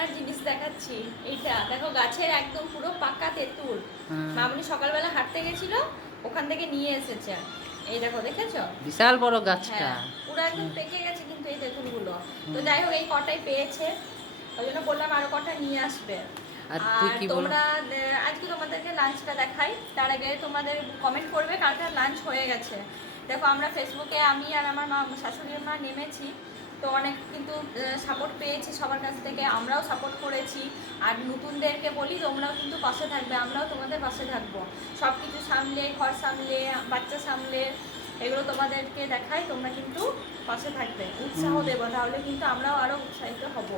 রান্নার জিনিস দেখাচ্ছি। এইটা দেখো, গাছের একদম পুরো পাকা তেঁতুল। মামনি সকালবেলা হাঁটতে গেছিল, ওখান থেকে নিয়ে এসেছে। এই দেখো, দেখেছো বিশাল বড় গাছটা। হ্যাঁ, পুরো একদম পেকে গেছে কিন্তু এই তেঁতুলগুলো। তো যাই হোক, এই কটাই পেয়েছে, ওই জন্য বললাম আরো কটা নিয়ে আসবে। আর তুই আর কি বল? তোমরা আজকে তোমাদেরকে লাঞ্চটা দেখাই, তার আগে তোমাদের কমেন্ট করবে কালকার লাঞ্চ হয়ে গেছে। দেখো, আমরা ফেসবুকে আমি আর আমার শাশুড়ি মা নেমেছি, তো অনেক কিন্তু সাপোর্ট পেয়েছি সবার কাছ থেকে, আমরাও সাপোর্ট করেছি। আর নতুনদেরকে বলি, তোমরাও কিন্তু পাশে থাকবে, আমরাও তোমাদের পাশে থাকবো। সব কিছু সামলে, ঘর সামলে, বাচ্চা সামলে, এগুলো তোমাদেরকে দেখাই, তোমরা কিন্তু পাশে থাকবে, উৎসাহ দেবো, তাহলে কিন্তু আমরাও আরও উৎসাহিত হব।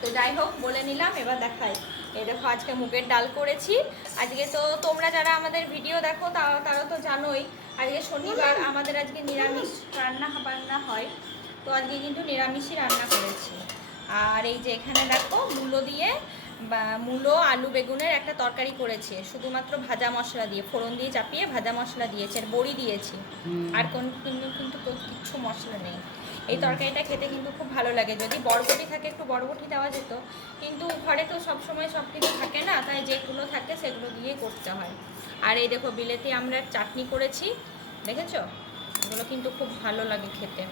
তো যাই হোক, বলে নিলাম, এবার দেখাই। এই দেখো, আজকে মুগের ডাল করেছি। আজকে তো তোমরা যারা আমাদের ভিডিও দেখো তারা তো জানোই, আজকে শনিবার, আমাদের আজকে নিরামিষ বান্না হয়। তো আজকে কিন্তু নিরামিষই রান্না করেছি। আর এই যে এখানে দেখো, মূলো দিয়ে বা মূলো আলু বেগুনের একটা তরকারি করেছি, শুধুমাত্র ভাজা মশলা দিয়ে, ফোড়ন দিয়ে চাপিয়ে ভাজা মশলা দিয়েছি, আর বড়ি দিয়েছি। আর কিন্তু কিচ্ছু মশলা নেই। এই তরকারিটা খেতে কিন্তু খুব ভালো লাগে। যদি বরবটি থাকে একটু বরবটি দেওয়া যেত, কিন্তু ঘরে তো সবসময় সব কিছু থাকে না, তাই যেগুলো থাকে সেগুলো দিয়েই করতে হয়। আর এই দেখো, বিলেতি আমড়ার চাটনি করেছি, দেখেছো? এগুলো কিন্তু খুব ভালো লাগে খেতে।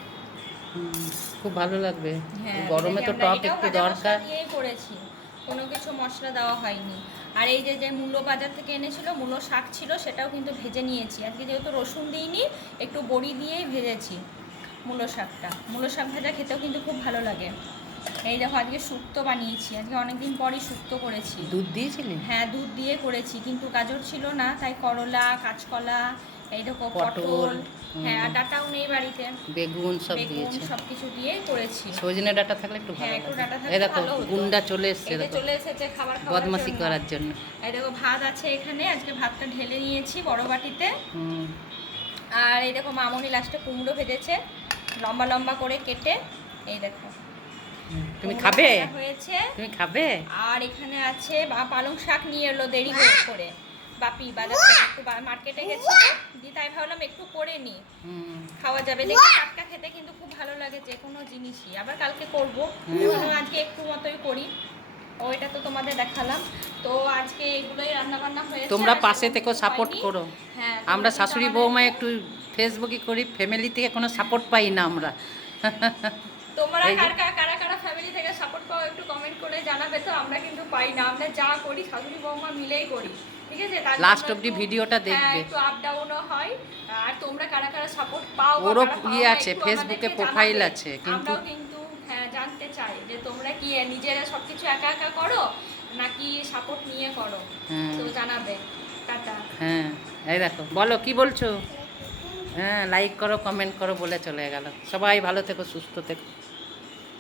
খুব ভালো লাগবে। হ্যাঁ, গরমে তো টক একটু দরকার। দিয়েই করেছি, কোনো কিছু মশলা দেওয়া হয়নি। আর এই যে মূলো বাজার থেকে এনেছিল, মূলো শাক ছিল, সেটাও কিন্তু ভেজে নিয়েছি। আজকে যেহেতু রসুন দিইনি, একটু বড়ি দিয়েই ভেজেছি মূলো শাকটা। মূলো শাক ভাজা খেতেও কিন্তু খুব ভালো লাগে। এই দেখো, আজকে শুক্তো বানিয়েছি, আজকে অনেকদিন পরই শুক্তো করেছি। দুধ দিয়েছিলি? হ্যাঁ, দুধ দিয়ে করেছি, কিন্তু গাজর ছিল না, তাই করলা, কাঁচকলা, এই দেখো পটল, হ্যাঁ, আর ডাঁটাও নেই বাড়িতে, বেগুন সব বেগুন দিয়েছে। সব কিছু দিয়েই করেছি। সজনে ডাঁটা থাকলে একটু ভালো হ্যাঁ, একটু লাগে। ডাঁটা থাকলে এই দেখো, ভালো হতো। গুন্ডা চলে এসছে, এই যে দেখো চলে এসেছে খাবার খাওয়ার বদমাশি জন্য। করার জন্য। এই দেখো, ভাত আছে এখানে, আজকে ভাতটা ঢেলে নিয়েছি বড় বাটিতে। আর এই দেখো, মামনি লাস্টে কুমড়ো ভেজেছে, লম্বা লম্বা করে কেটে। এই দেখো, তুমি খাবে? হয়েছে। তুমি খাবে? আর এখানে আছে পালং শাক নিয়ে এলো দেরি করে বাপি বাজার থেকে, একটু মার্কেটে গেছে, দি তাই ভাবলাম একটু করে নি, খাওয়া যাবে। দেখি, টাটকা খেতে কিন্তু খুব ভালো লাগে যে কোনো জিনিসই। আবার কালকে করবো, আজকে একটু মতোই করি। ওইটা তো তোমাদের দেখালাম। তো আজকে এগুলোই রান্না বান্না হয়েছে। তোমরা পাশে থেকে সাপোর্ট করো। হ্যাঁ, আমরা শাশুড়ি বৌমা একটু ফেসবুকে করি, ফ্যামিলি থেকে কোনো সাপোর্ট পাই না আমরা। তোমরা কারা কারা ফ্যামিলি থেকে সাপোর্ট পাও একটু কমেন্ট করে জানাবে। তো আমরা কিন্তু পাই না, আমরা যা করি শাশুড়ি বৌমা মিলেই করি, ঠিক আছে? লাস্ট অবধি ভিডিওটা দেখবে, একটু আপ ডাউনও হয়। আর তোমরা কারা কারা সাপোর্ট পাও, ওরও ইয়ে আছে, ফেসবুকে প্রোফাইল আছে, কিন্তু আমরাও কিন্তু হ্যাঁ জানতে চাই যে তোমরা কি নিজেরা সবকিছু একা একা করো নাকি সাপোর্ট নিয়ে করো। তো জানাবে। টাটা। হ্যাঁ, এই দেখো, বলো কি বলছো? হ্যাঁ, লাইক করো, কমেন্ট করো বলে চলে গেল। সবাই ভালো থেকো, সুস্থ থেকো।